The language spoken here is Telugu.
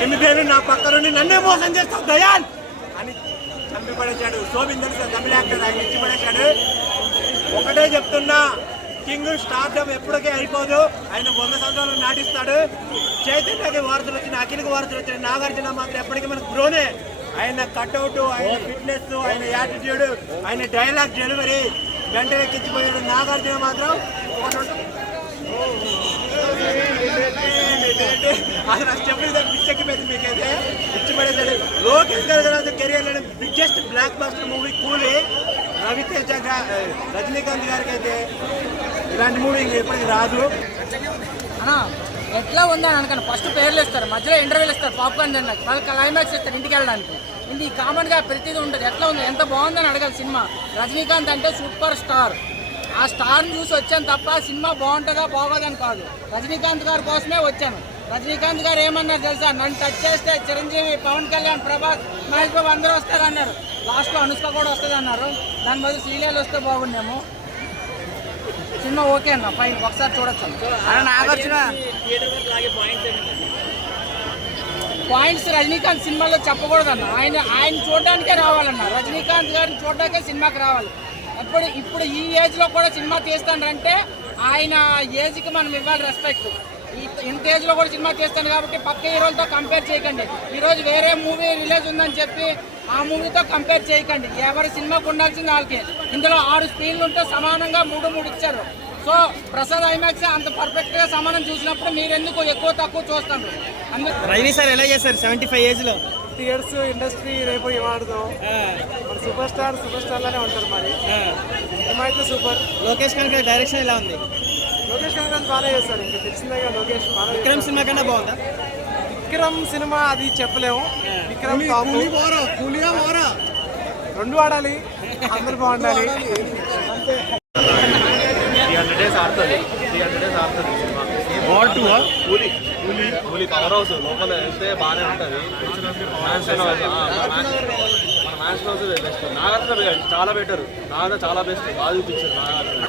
ఎనిమిదేళ్ళు నా పక్క నుండి నన్నే మోసం చేస్తావు దయాన్ అని చంపి పడేశాడు. తెలుసు? తమిళ యాక్టర్ ఆయన ఇచ్చి పడేశాడు. ఒకటే చెప్తున్నా కింగ్ స్టార్డమ్ ఎప్పటికే అయిపోదు. ఆయన వంద సంవత్సరాలు నాటిస్తాడు. చైతన్యకి వారసులు వచ్చిన అఖిల్కి వారసులు వచ్చిన నాగార్జున మాత్రం ఎప్పటికీ మనకు బ్రోనే ఆయన కట్అవుట్ ఆయన ఫిట్నెస్ ఆయన యాటిట్యూడ్ ఆయన డైలాగ్ డెలివరీ వెంటనే ఎక్కించిపోయాడు నాగార్జున మాత్రం ఒకటి ఉంటుంది. అసలు చెప్పేది పిచ్చెక్కిపోయింది మీకైతే. పిచ్చి పడేసాడు Lokesh garu career biggest blockbuster movie Coolie Raviteja Rajinikanth గారికి అయితే ఇలాంటి మూవీ ఇంక ఎప్పటికీ రాదు. ఎట్లా ఉందని అనుకున్నాను ఫస్ట్ పేర్లు ఇస్తారు మధ్యలో ఇంటర్వ్యూలు ఇస్తారు పాప్కార్న్ తినడానికి. వాళ్ళు క్లైమాక్స్ ఇస్తారు ఇంటికి వెళ్ళడానికి. ఇది కామన్గా ప్రతిదీ ఉంటుంది. ఎట్లా ఉంది? ఎంత బాగుందని అడగాలి సినిమా. రజనీకాంత్ అంటే సూపర్ స్టార్. ఆ స్టార్ని చూసి వచ్చాను తప్ప సినిమా బాగుంటుందా బాగోదని కాదు. రజనీకాంత్ గారి కోసమే వచ్చాను. రజనీకాంత్ గారు ఏమన్నారు తెలుసా? నన్ను టచ్ చేస్తే చిరంజీవి పవన్ కళ్యాణ్ ప్రభాస్ మహేష్ బాబు అందరూ వస్తారన్నారు లాస్ట్లో అనుష్క కూడా వస్తుంది అన్నారు. దాని బదులు శ్రీలేలు వస్తే బాగుండేమో. సినిమా ఓకే అన్న ఫైన్. ఒకసారి చూడొచ్చు. నాగార్జున. పాయింట్స్ రజనీకాంత్ సినిమాలో చెప్పకూడదు అన్న. ఆయన ఆయన చూడడానికే రావాలన్న. రజనీకాంత్ గారిని చూడడానికే సినిమాకి రావాలి. ఇప్పుడు ఇప్పుడు ఈ ఏజ్లో కూడా సినిమా తీస్తానంటే ఆయన ఏజ్కి మనం ఇవ్వాలి రెస్పెక్ట్ ఇంత ఏజ్లో కూడా సినిమా తీస్తాను కాబట్టి పక్క హీరోలతో కంపేర్ చేయకండి. ఈరోజు వేరే మూవీ రిలీజ్ ఉందని చెప్పి ఆ మూవీతో కంపేర్ చేయకండి. ఎవరి సినిమాకు ఉండాల్సింది వాళ్ళకి. ఇందులో ఆరు స్క్రీన్లు ఉంటే సమానంగా మూడు మూడు ఇచ్చారు. సో ప్రసాద్ ఐమాక్స్ అంత పర్ఫెక్ట్గా సమానం చూసినప్పుడు మీరు ఎందుకు ఎక్కువ తక్కువ చూస్తారు? అందుకు రజనీ సార్ ఎలా చేశారు? సెవెంటీ ఫైవ్ ఏజ్లో? ఇయర్స్ ఇండస్ట్రీ రేపు ఇవాడదు సూపర్ స్టార్ సూపర్ స్టార్ లానే ఉంటారు మరి. ఏమైతే సూపర్ లోకేష్ కనుక డైరెక్షన్ ఎలా ఉంది? లోకేష్ కనకాల బాగా చేస్తారు. ఇంకా తెలిసిందే లోకేష్ బాగా విక్రమ్ సినిమా కన్నా బాగుందా? విక్రమ్ సినిమా అది చెప్పలేము. విక్రమ్ రెండు ఆడాలి. అందరు బాగుండాలి. కూలీ. కూలీ. కూలీ పవర్ హౌస్. లోపల వెళ్తే బాగానే ఉంటుంది. Mansion house. ఆ, మన మ్యాన్షన్ హౌస్ బెస్ట్. నాగార్జున చాలా బెటర్. నాగార్జున చాలా బెస్ట్. బాగా చూపించారు నాగార్జున.